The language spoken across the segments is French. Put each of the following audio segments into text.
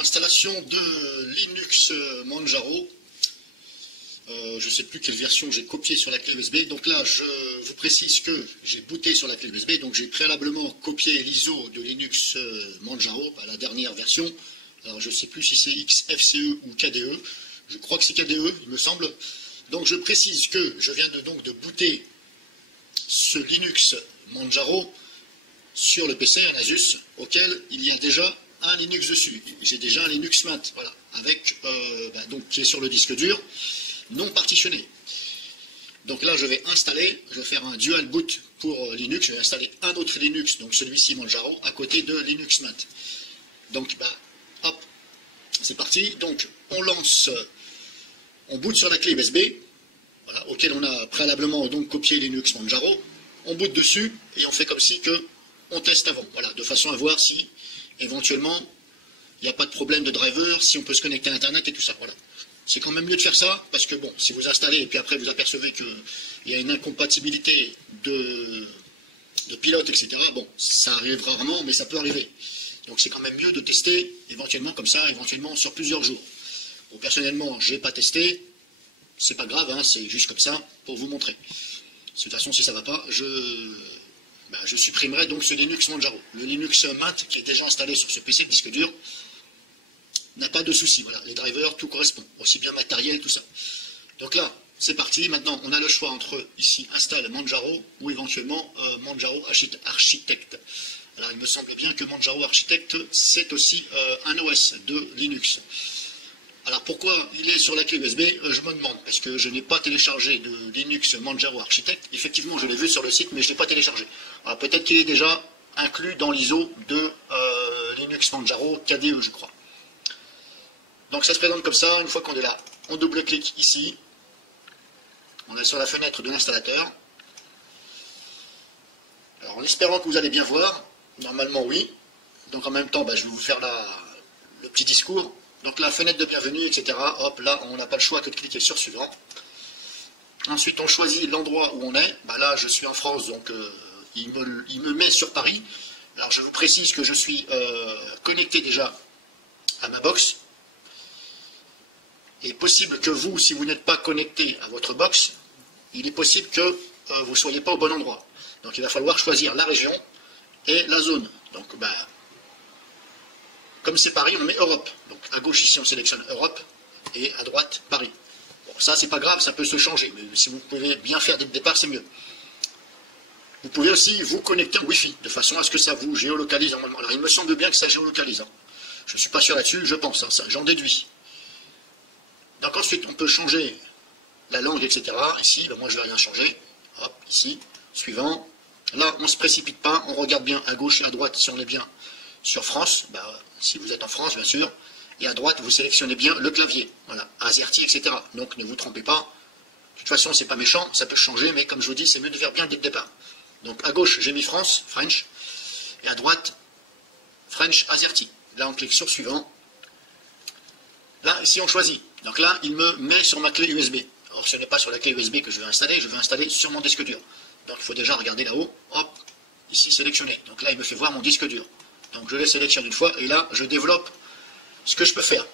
Installation de Linux Manjaro. Je ne sais plus quelle version j'ai copié sur la clé USB. Donc là, je vous précise que j'ai booté sur la clé USB. Donc j'ai préalablement copié l'ISO de Linux Manjaro, la dernière version. Alors je ne sais plus si c'est XFCE ou KDE. Je crois que c'est KDE, il me semble. Donc je précise que je viens donc de booter ce Linux Manjaro sur le PC, un Asus, auquel il y a déjà un Linux dessus. J'ai déjà un Linux Mint, voilà, avec donc qui est sur le disque dur, non partitionné. Donc là, je vais faire un dual boot pour Linux. Je vais installer un autre Linux, donc celui-ci Manjaro, à côté de Linux Mint. Donc, hop, c'est parti. Donc, on boot sur la clé USB, voilà, auquel on a préalablement donc copié Linux Manjaro. On boot dessus et on fait comme si on teste avant, voilà, de façon à voir si éventuellement il n'y a pas de problème de driver, si on peut se connecter à Internet et tout ça, voilà. C'est quand même mieux de faire ça, parce que bon, si vous installez et puis après vous apercevez qu'il y a une incompatibilité de pilote, etc., bon, ça arrive rarement, mais ça peut arriver. Donc c'est quand même mieux de tester, éventuellement comme ça, éventuellement sur plusieurs jours. Bon, personnellement, je n'ai pas testé, c'est pas grave, hein, c'est juste comme ça, pour vous montrer. De toute façon, si ça ne va pas, je supprimerai donc ce Linux Manjaro. Le Linux Mint, qui est déjà installé sur ce PC de disque dur, n'a pas de souci. Voilà, les drivers, tout correspond, aussi bien matériel, tout ça. Donc là, c'est parti. Maintenant, on a le choix entre ici, installe Manjaro ou éventuellement Manjaro Architect. Alors, il me semble bien que Manjaro Architect, c'est aussi un OS de Linux. Alors, pourquoi il est sur la clé USB? Je me demande, parce que je n'ai pas téléchargé de Linux Manjaro Architect. Effectivement, je l'ai vu sur le site, mais je ne l'ai pas téléchargé. Alors, peut-être qu'il est déjà inclus dans l'ISO de Linux Manjaro KDE, je crois. Donc ça se présente comme ça, une fois qu'on est là, on double-clique ici, on est sur la fenêtre de l'installateur. Alors en espérant que vous allez bien voir, normalement oui, donc en même temps je vais vous faire le petit discours. Donc la fenêtre de bienvenue, etc. Hop, là on n'a pas le choix que de cliquer sur suivant. Ensuite on choisit l'endroit où on est, là je suis en France, donc il me met sur Paris. Alors je vous précise que je suis connecté déjà à ma box. Il est possible que vous, si vous n'êtes pas connecté à votre box, il est possible que vous ne soyez pas au bon endroit. Donc il va falloir choisir la région et la zone. Donc comme c'est Paris, on met Europe. Donc à gauche ici on sélectionne Europe et à droite Paris. Bon, ça c'est pas grave, ça peut se changer, mais si vous pouvez bien faire dès le départ, c'est mieux. Vous pouvez aussi vous connecter en Wi-Fi, de façon à ce que ça vous géolocalise normalement. Alors il me semble bien que ça géolocalise. Je ne suis pas sûr là-dessus, je pense, ça j'en déduis. Donc ensuite, on peut changer la langue, etc. Ici, moi je ne vais rien changer. Hop, ici, suivant. Là, on ne se précipite pas, on regarde bien à gauche et à droite si on est bien sur France. Si vous êtes en France, bien sûr. Et à droite, vous sélectionnez bien le clavier. Voilà, AZERTY, etc. Donc ne vous trompez pas. De toute façon, c'est pas méchant, ça peut changer, mais comme je vous dis, c'est mieux de faire bien dès le départ. Donc à gauche, j'ai mis France, French. Et à droite, French, AZERTY. Là, on clique sur suivant. Là, ici, on choisit. Donc là, il me met sur ma clé USB. Or, ce n'est pas sur la clé USB que je vais installer sur mon disque dur. Donc, il faut déjà regarder là-haut. Hop, ici, sélectionner. Donc là, il me fait voir mon disque dur. Donc, je le sélectionne une fois, et là, je développe ce que je peux faire.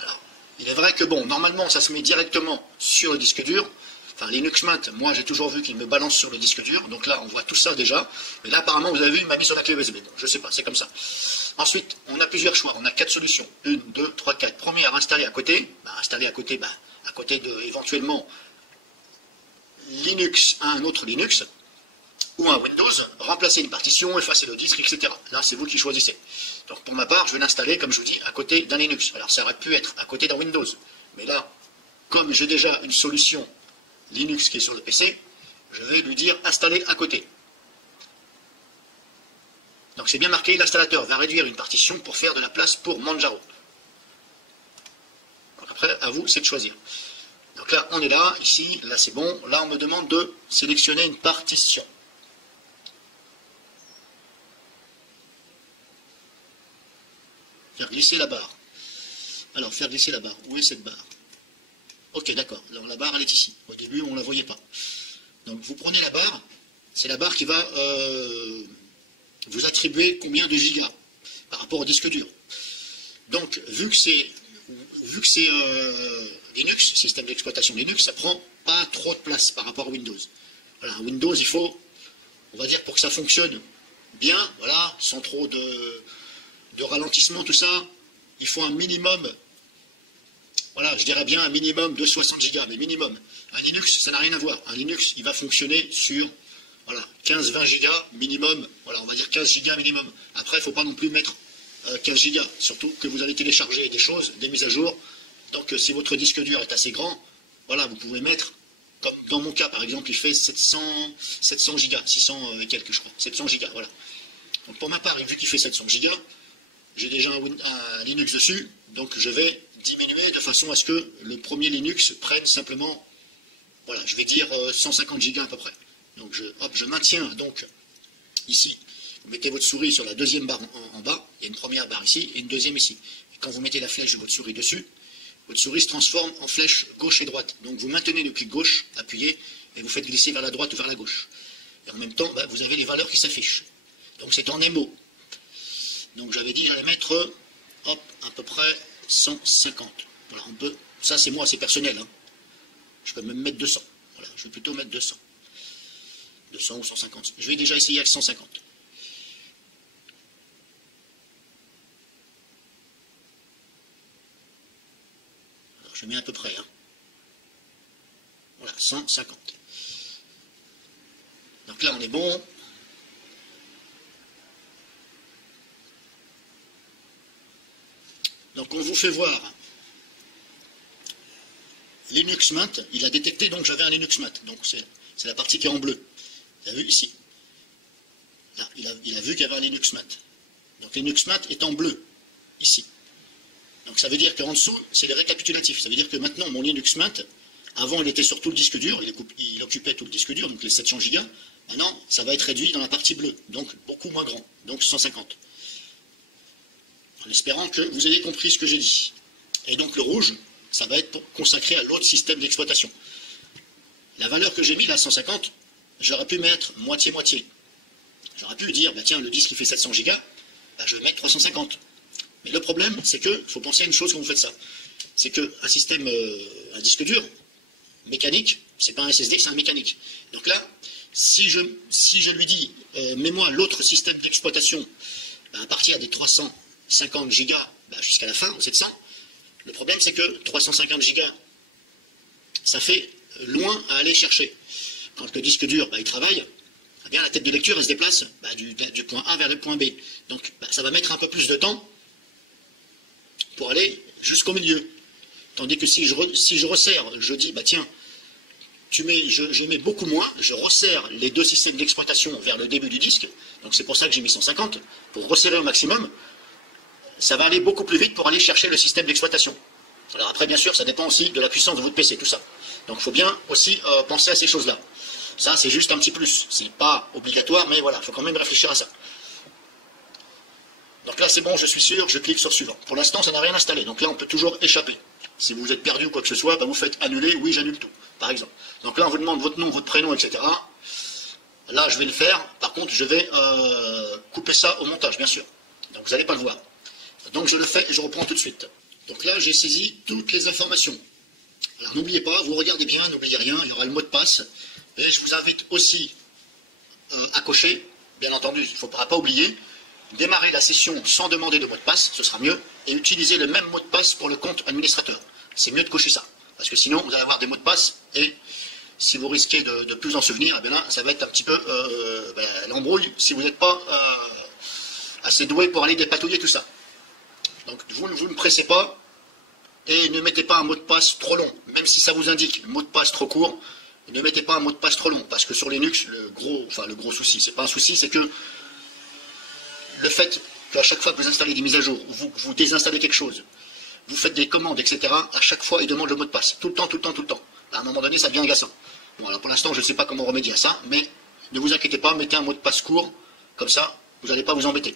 Alors, il est vrai que, bon, normalement, ça se met directement sur le disque dur. Enfin, Linux Mint, moi, j'ai toujours vu qu'il me balance sur le disque dur. Donc là, on voit tout ça déjà. Mais là, apparemment, vous avez vu, il m'a mis sur la clé USB. Bon, je sais pas, c'est comme ça. Ensuite, on a plusieurs choix. On a 4 solutions. 1, 2, 3, 4. Première, installer à côté. Installer à côté de, éventuellement, Linux à un autre Linux. Ou un Windows. Remplacer une partition, effacer le disque, etc. Là, c'est vous qui choisissez. Donc, pour ma part, je vais l'installer, comme je vous dis, à côté d'un Linux. Alors, ça aurait pu être à côté d'un Windows. Mais là, comme j'ai déjà une solution Linux qui est sur le PC, je vais lui dire installer à côté. Donc c'est bien marqué, l'installateur va réduire une partition pour faire de la place pour Manjaro. Donc après, à vous, c'est de choisir. Donc là, on est là, ici, là c'est bon. Là, on me demande de sélectionner une partition. Faire glisser la barre. Alors, faire glisser la barre. Où est cette barre? Ok, d'accord. Alors la barre, elle est ici. Au début, on ne la voyait pas. Donc vous prenez la barre. C'est la barre qui va vous attribuer combien de gigas par rapport au disque dur. Donc, vu que c'est Linux, système d'exploitation Linux, ça prend pas trop de place par rapport à Windows. Voilà, Windows, il faut, on va dire, pour que ça fonctionne bien, voilà, sans trop de ralentissement, tout ça, il faut un minimum, voilà, je dirais bien un minimum de 60 Go, mais minimum. Un Linux, ça n'a rien à voir. Un Linux, il va fonctionner sur, voilà, 15-20 Go minimum, voilà, on va dire 15 Go minimum. Après, il ne faut pas non plus mettre 15 Go, surtout que vous allez télécharger des choses, des mises à jour. Donc, si votre disque dur est assez grand, voilà, vous pouvez mettre, comme dans mon cas, par exemple, il fait 700 Go, 600 et quelques, je crois, 700 Go, voilà. Donc, pour ma part, vu qu'il fait 700 Go, j'ai déjà un Linux dessus, donc je vais diminuer de façon à ce que le premier Linux prenne simplement, voilà, je vais dire 150 Go à peu près. Donc je maintiens donc ici, vous mettez votre souris sur la deuxième barre en bas, il y a une première barre ici et une deuxième ici. Et quand vous mettez la flèche de votre souris dessus, votre souris se transforme en flèche gauche et droite. Donc vous maintenez le clic gauche, appuyé, et vous faites glisser vers la droite ou vers la gauche. Et en même temps, vous avez les valeurs qui s'affichent. Donc c'est en MO. Donc j'avais dit j'allais mettre, hop, à peu près 150. Voilà, on peut, ça c'est moi, c'est personnel. Hein. Je peux même mettre 200. Voilà, je vais plutôt mettre 200. 200 ou 150. Je vais déjà essayer avec 150. Alors je mets à peu près. Hein. Voilà, 150. Donc là on est bon. Donc on vous fait voir Linux Mint, il a détecté donc j'avais un Linux Mint, donc c'est la partie qui est en bleu. Vous avez vu ici. Là, il a vu qu'il y avait un Linux Mint. Donc Linux Mint est en bleu, ici. Donc ça veut dire qu'en dessous, c'est les récapitulatifs. Ça veut dire que maintenant, mon Linux Mint, avant il était sur tout le disque dur, il occupait tout le disque dur, donc les 700 Go. Maintenant, ça va être réduit dans la partie bleue, donc beaucoup moins grand, donc 150. En espérant que vous ayez compris ce que j'ai dit. Et donc le rouge, ça va être consacré à l'autre système d'exploitation. La valeur que j'ai mis là, 150, j'aurais pu mettre moitié-moitié. J'aurais pu dire, tiens, le disque il fait 700 Go, je vais mettre 350. Mais le problème, c'est qu'il faut penser à une chose quand vous faites ça. C'est qu'un système, un disque dur, mécanique, c'est pas un SSD, c'est un mécanique. Donc là, si je lui dis, mets-moi l'autre système d'exploitation à partir des 350 Go jusqu'à la fin, 700, le problème c'est que 350 Go, ça fait loin à aller chercher. Quand le disque dur il travaille, eh bien, la tête de lecture elle se déplace du point A vers le point B. Donc ça va mettre un peu plus de temps pour aller jusqu'au milieu. Tandis que si je resserre, je dis, tiens, je mets beaucoup moins, je resserre les deux systèmes d'exploitation vers le début du disque, donc c'est pour ça que j'ai mis 150, pour resserrer au maximum, ça va aller beaucoup plus vite pour aller chercher le système d'exploitation. Alors après, bien sûr, ça dépend aussi de la puissance de votre PC, tout ça. Donc il faut bien aussi penser à ces choses-là. Ça, c'est juste un petit plus. C'est pas obligatoire, mais voilà, il faut quand même réfléchir à ça. Donc là, c'est bon, je suis sûr, je clique sur suivant. Pour l'instant, ça n'a rien installé, donc là, on peut toujours échapper. Si vous êtes perdu ou quoi que ce soit, vous faites annuler, oui, j'annule tout, par exemple. Donc là, on vous demande votre nom, votre prénom, etc. Là, je vais le faire. Par contre, je vais couper ça au montage, bien sûr. Donc vous n'allez pas le voir. Donc je le fais et je reprends tout de suite. Donc là, j'ai saisi toutes les informations. Alors n'oubliez pas, vous regardez bien, n'oubliez rien, il y aura le mot de passe. Et je vous invite aussi à cocher, bien entendu, il ne faudra pas oublier, démarrer la session sans demander de mot de passe, ce sera mieux, et utiliser le même mot de passe pour le compte administrateur. C'est mieux de cocher ça, parce que sinon vous allez avoir des mots de passe, et si vous risquez de ne plus en souvenir, là, ça va être un petit peu l'embrouille si vous n'êtes pas assez doué pour aller dépatouiller tout ça. Donc vous ne pressez pas, et ne mettez pas un mot de passe trop long, même si ça vous indique mot de passe trop court, ne mettez pas un mot de passe trop long, parce que sur Linux, le gros souci, c'est pas un souci, c'est que le fait qu'à chaque fois que vous installez des mises à jour, vous désinstallez quelque chose, vous faites des commandes, etc., à chaque fois, il demande le mot de passe, tout le temps. À un moment donné, ça devient agaçant. Bon, alors pour l'instant, je ne sais pas comment remédier à ça, mais ne vous inquiétez pas, mettez un mot de passe court, comme ça, vous n'allez pas vous embêter.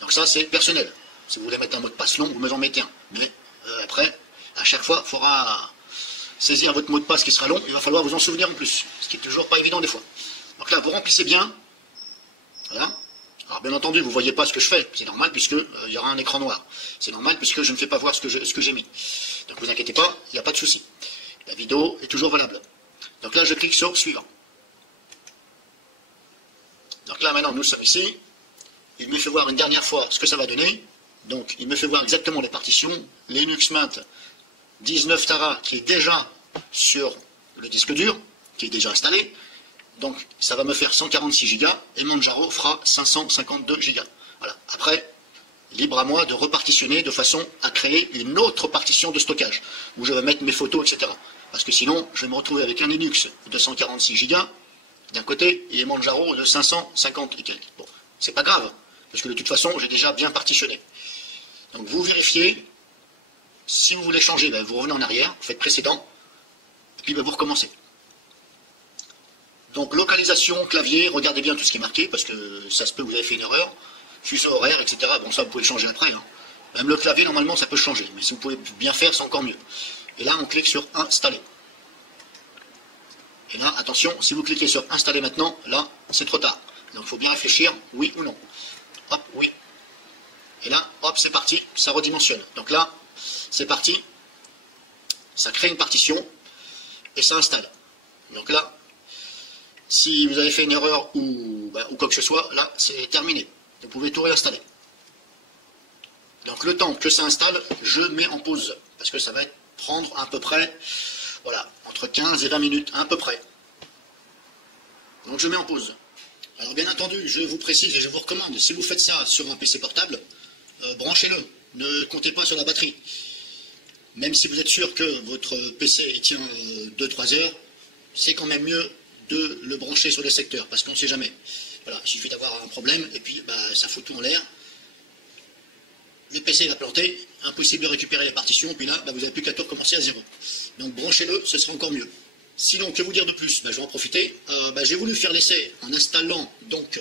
Donc ça, c'est personnel. Si vous voulez mettre un mot de passe long, vous me en mettez un. Mais après, à chaque fois, il faudra saisir votre mot de passe qui sera long, il va falloir vous en souvenir en plus, ce qui est toujours pas évident des fois. Donc là, vous remplissez bien, voilà, Alors bien entendu, vous ne voyez pas ce que je fais, c'est normal puisque il y aura un écran noir. C'est normal puisque je ne fais pas voir ce que j'ai mis. Donc vous inquiétez pas, il n'y a pas de souci. La vidéo est toujours valable. Donc là, je clique sur suivant. Donc là, maintenant, nous sommes ici. Il me fait voir une dernière fois ce que ça va donner. Donc, il me fait voir exactement les partitions. Linux Mint 19 Tara qui est déjà sur le disque dur, qui est déjà installé. Donc, ça va me faire 146 Go et Manjaro fera 552 Go. Voilà. Après, libre à moi de repartitionner de façon à créer une autre partition de stockage où je vais mettre mes photos, etc. Parce que sinon, je vais me retrouver avec un Linux de 146 Go d'un côté et Manjaro de 550 et quelques. Bon, c'est pas grave, parce que de toute façon, j'ai déjà bien partitionné. Donc, vous vérifiez. Si vous voulez changer, ben, vous revenez en arrière, vous faites précédent, et puis ben, vous recommencez. Donc, localisation, clavier, regardez bien tout ce qui est marqué, parce que ça se peut, vous avez fait une erreur. Fuseau horaire, etc. Bon, ça, vous pouvez changer après. Hein. Même le clavier, normalement, ça peut changer. Mais si vous pouvez bien faire, c'est encore mieux. Et là, on clique sur Installer. Et là, attention, si vous cliquez sur Installer maintenant, là, c'est trop tard. Donc, il faut bien réfléchir, oui ou non. Hop, oui. Et là, hop, c'est parti, ça redimensionne. Donc là, c'est parti. Ça crée une partition et ça installe. Donc là, si vous avez fait une erreur ou quoi que ce soit, là, c'est terminé. Vous pouvez tout réinstaller. Donc le temps que ça installe, je mets en pause. Parce que ça va prendre à peu près, voilà, entre 15 et 20 minutes, à peu près. Donc je mets en pause. Alors bien entendu, je vous précise et je vous recommande, si vous faites ça sur un PC portable, branchez-le. Ne comptez pas sur la batterie. Même si vous êtes sûr que votre PC tient 2-3 heures, c'est quand même mieux de le brancher sur le secteur, parce qu'on ne sait jamais. Voilà, il suffit d'avoir un problème, et puis ça fout tout en l'air. Le PC va planter, impossible de récupérer la partition, puis là, vous n'avez plus qu'à tout recommencer à zéro. Donc branchez-le, ce sera encore mieux. Sinon, que vous dire de plus? Je vais en profiter. J'ai voulu faire l'essai en installant, donc,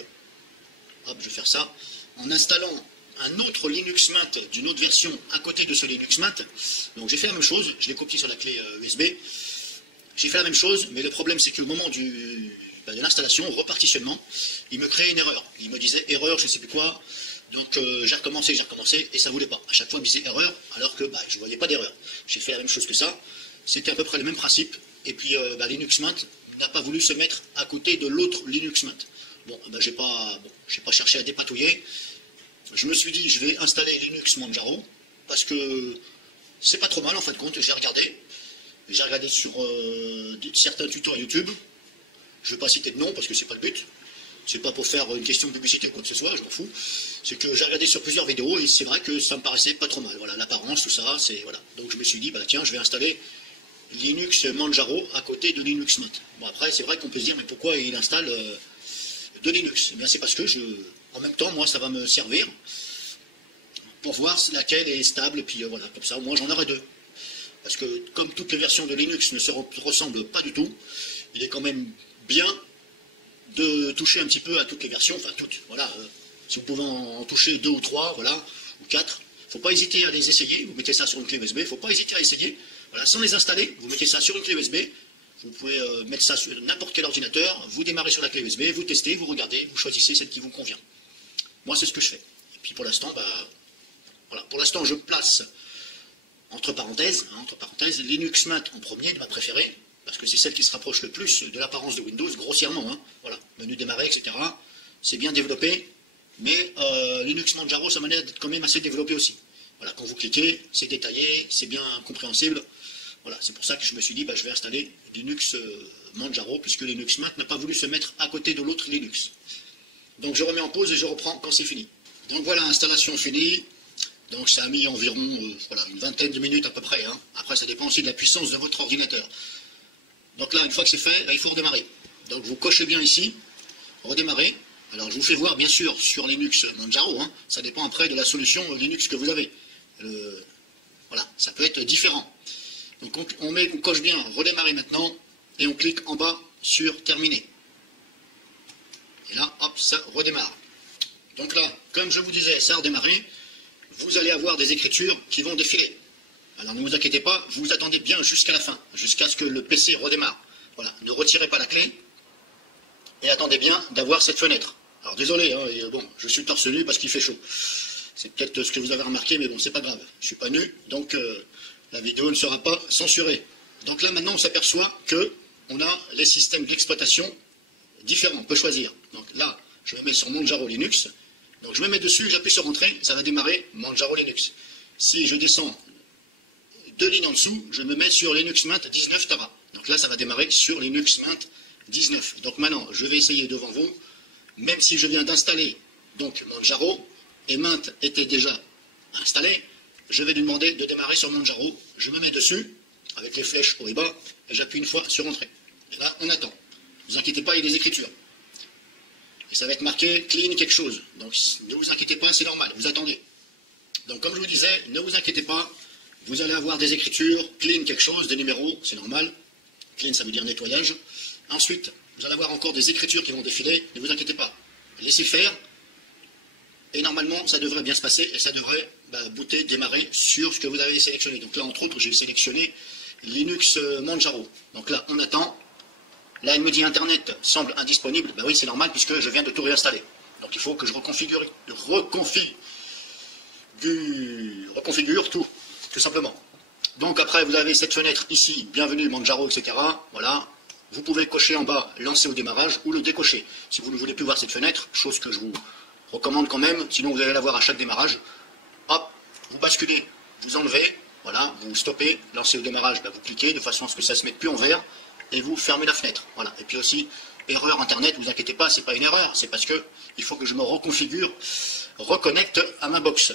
hop, je vais faire ça, en installant un autre Linux Mint d'une autre version à côté de ce Linux Mint. Donc j'ai fait la même chose, je l'ai copié sur la clé USB. J'ai fait la même chose, mais le problème c'est qu'au moment de l'installation, repartitionnement, il me créait une erreur. Il me disait erreur, je ne sais plus quoi. Donc j'ai recommencé, et ça ne voulait pas. À chaque fois, il me disait erreur, alors que je ne voyais pas d'erreur. J'ai fait la même chose que ça. C'était à peu près le même principe. Et puis Linux Mint n'a pas voulu se mettre à côté de l'autre Linux Mint. Bon, j'ai pas cherché à dépatouiller. Je me suis dit, je vais installer Linux Manjaro, parce que c'est pas trop mal en fin de compte. J'ai regardé sur certains tutos YouTube. Je ne vais pas citer de nom parce que c'est pas le but. C'est pas pour faire une question de publicité ou quoi que ce soit, je m'en fous. C'est que j'ai regardé sur plusieurs vidéos et c'est vrai que ça me paraissait pas trop mal. Voilà, l'apparence, tout ça, c'est voilà. Donc je me suis dit, tiens, je vais installer Linux Manjaro à côté de Linux Mint. Bon après, c'est vrai qu'on peut se dire, mais pourquoi il installe de Linux? Eh bien, c'est parce que en même temps, moi, ça va me servir pour voir laquelle est stable, et puis voilà, comme ça, moi, j'en aurai deux. Parce que comme toutes les versions de Linux ne se ressemblent pas du tout, il est quand même bien de toucher un petit peu à toutes les versions, enfin toutes, voilà. Si vous pouvez en toucher 2 ou 3, voilà, ou 4, il ne faut pas hésiter à les essayer, vous mettez ça sur une clé USB, il ne faut pas hésiter à essayer, voilà, sans les installer, vous mettez ça sur une clé USB, vous pouvez mettre ça sur n'importe quel ordinateur, vous démarrez sur la clé USB, vous testez, vous regardez, vous choisissez celle qui vous convient. Moi, c'est ce que je fais. Et puis pour l'instant, voilà, pour l'instant, je place entre parenthèses, Linux Mint en premier, de ma préférée, parce que c'est celle qui se rapproche le plus de l'apparence de Windows, grossièrement, hein, voilà, menu démarrer, etc. C'est bien développé, mais Linux Manjaro, ça m'a l'air d'être quand même assez développé aussi. Voilà, quand vous cliquez, c'est détaillé, c'est bien compréhensible. Voilà, c'est pour ça que je me suis dit, je vais installer Linux Manjaro, puisque Linux Mint n'a pas voulu se mettre à côté de l'autre Linux. Donc je remets en pause et je reprends quand c'est fini. Donc voilà, installation finie. Donc ça a mis environ une vingtaine de minutes à peu près. Hein. Après, ça dépend aussi de la puissance de votre ordinateur. Donc là, une fois que c'est fait, il faut redémarrer. Donc vous cochez bien ici, redémarrer. Alors je vous fais voir bien sûr sur Linux Manjaro, hein. Ça dépend après de la solution Linux que vous avez. Voilà, ça peut être différent. Donc on coche bien redémarrer maintenant et on clique en bas sur terminer. Et là, hop, ça redémarre. Donc là, comme je vous disais, ça a redémarré. Vous allez avoir des écritures qui vont défiler. Alors ne vous inquiétez pas, vous attendez bien jusqu'à la fin, jusqu'à ce que le PC redémarre. Voilà, ne retirez pas la clé et attendez bien d'avoir cette fenêtre. Alors désolé, hein, bon, je suis torse nu parce qu'il fait chaud. C'est peut-être ce que vous avez remarqué, mais bon, c'est pas grave. Je suis pas nu, donc la vidéo ne sera pas censurée. Donc là, maintenant, on s'aperçoit que on a les systèmes d'exploitation différents. On peut choisir. Donc là, je me mets sur Manjaro Linux. Donc je me mets dessus, j'appuie sur Entrée, ça va démarrer Manjaro Linux. Si je descends 2 lignes en dessous, je me mets sur Linux Mint 19 Tara. Donc là, ça va démarrer sur Linux Mint 19. Donc maintenant, je vais essayer devant vous, même si je viens d'installer donc Manjaro, et Mint était déjà installé, je vais lui demander de démarrer sur Manjaro. Je me mets dessus, avec les flèches haut et bas, et j'appuie une fois sur Entrée. Et là, on attend. Ne vous inquiétez pas, il y a des écritures. Et ça va être marqué clean quelque chose. Donc ne vous inquiétez pas, c'est normal, vous attendez. Donc comme je vous disais, ne vous inquiétez pas, vous allez avoir des écritures, clean quelque chose, des numéros, c'est normal. Clean, ça veut dire nettoyage. Ensuite, vous allez avoir encore des écritures qui vont défiler, ne vous inquiétez pas. Laissez faire. Et normalement, ça devrait bien se passer et ça devrait booter, démarrer sur ce que vous avez sélectionné. Donc là, entre autres, j'ai sélectionné Linux Manjaro. Donc là, on attend. Là, elle me dit Internet semble indisponible. Ben oui, c'est normal puisque je viens de tout réinstaller. Donc il faut que je reconfigure tout simplement. Donc après, vous avez cette fenêtre ici, bienvenue Manjaro, etc. Voilà. Vous pouvez cocher en bas, lancer au démarrage ou le décocher. Si vous ne voulez plus voir cette fenêtre, chose que je vous recommande quand même, sinon vous allez la voir à chaque démarrage. Hop, vous basculez, vous enlevez, voilà, vous stoppez, lancez au démarrage, vous cliquez de façon à ce que ça ne se mette plus en vert et vous fermez la fenêtre. Voilà. Et puis aussi, erreur Internet, ne vous inquiétez pas, c'est pas une erreur, c'est parce que il faut que je me reconfigure, reconnecte à ma box.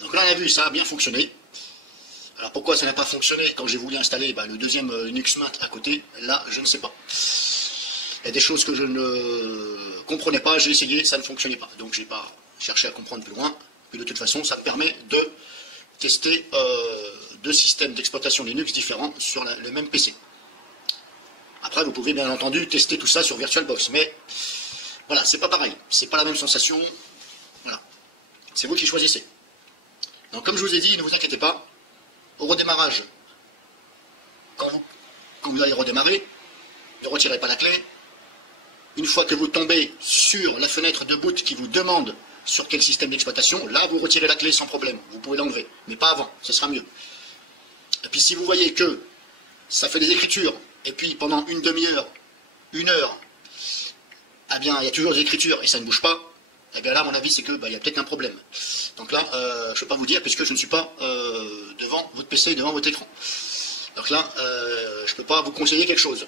Donc là, on a vu, ça a bien fonctionné. Alors pourquoi ça n'a pas fonctionné quand j'ai voulu installer le deuxième Linux Mint à côté? Là, je ne sais pas. Il y a des choses que je ne comprenais pas, j'ai essayé, ça ne fonctionnait pas. Donc je n'ai pas cherché à comprendre plus loin. Puis de toute façon, ça me permet de tester 2 systèmes d'exploitation Linux différents sur le même PC. Après, vous pouvez bien entendu tester tout ça sur VirtualBox, mais voilà, c'est pas pareil, c'est pas la même sensation. Voilà, c'est vous qui choisissez. Donc comme je vous ai dit, ne vous inquiétez pas, au redémarrage, quand vous allez redémarrer, ne retirez pas la clé. Une fois que vous tombez sur la fenêtre de boot qui vous demande sur quel système d'exploitation, là vous retirez la clé sans problème, vous pouvez l'enlever, mais pas avant, ce sera mieux. Et puis si vous voyez que ça fait des écritures, et puis pendant une demi-heure, 1 heure, eh bien il y a toujours des écritures et ça ne bouge pas, eh bien là à mon avis c'est que il y a peut-être un problème. Donc là, je ne peux pas vous dire puisque je ne suis pas devant votre PC, devant votre écran. Donc là, je ne peux pas vous conseiller quelque chose.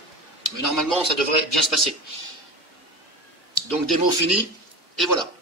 Mais normalement ça devrait bien se passer. Donc démo fini, et voilà.